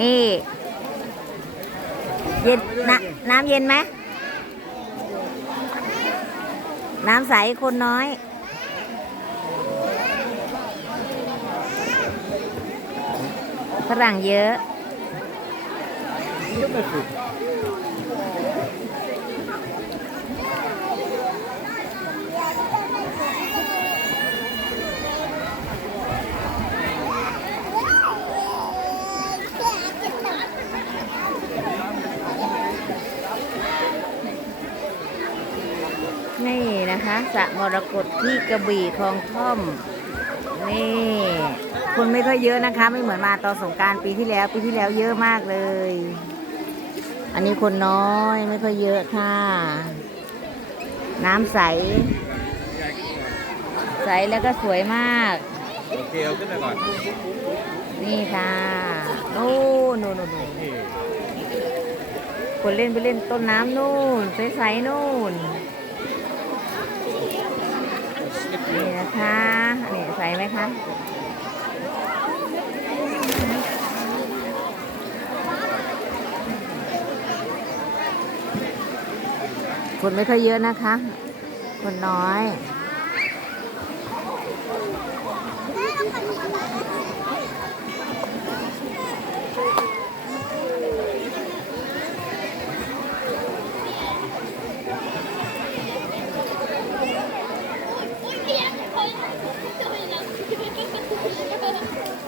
นี่ เย็นน้ำน้ำเย็นไหม น้ำใสคนน้อย ฝรั่งเยอะ นะคะสระมรกตที่กระบี่คลองท่อม นี่คนไม่ค่อยเยอะนะคะ ไม่เหมือนมาตอนสงการปีที่แล้ว ปีที่แล้วเยอะมากเลย อันนี้คนน้อยไม่ค่อยเยอะค่ะ น้ำใส ใสแล้วก็สวยมากโอเคเอาขึ้นมาก่อน นี่ค่ะนู่นนู่นนู่นนู่นคนเล่นไปเล่นต้นน้ำนู่นใสๆนู่น นี่นะคะนี่ใสไหมคะคนไม่ค่อยเยอะนะคะ คนน้อย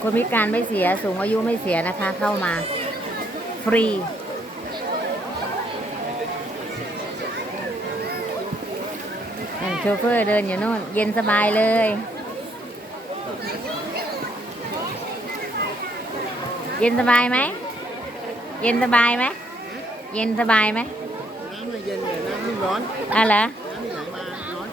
คนพิการไม่เสีย สูงอายุไม่เสียนะคะ เข้ามา ฟรีนั่นโชเฟอร์เดินอยู่โน่น เย็นสบายเลย เย็นสบายไหม เย็นสบายไหม เย็นสบายไหมน้ำมันเย็นเลยน้ำไม่ร้อนอะเหรอ น้ำไม่ไหลมาร้อน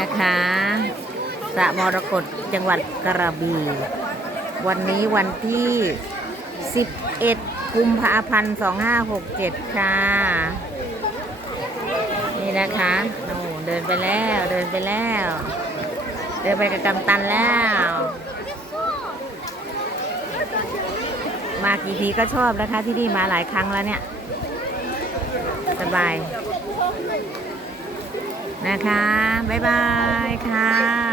นะคะสระมรกตจังหวัดกระบี่วันนี้วันที่ 11 กุมภาพันธ์ 2567 ค่ะ นี่นะคะโน่เดินไปแล้วเดินไปแล้ว เดินไปกับกำตันแล้ว มากี่ทีก็ชอบนะคะที่นี่มาหลายครั้งแล้วเนี่ย สบาย นะคะ บ๊ายบายค่ะ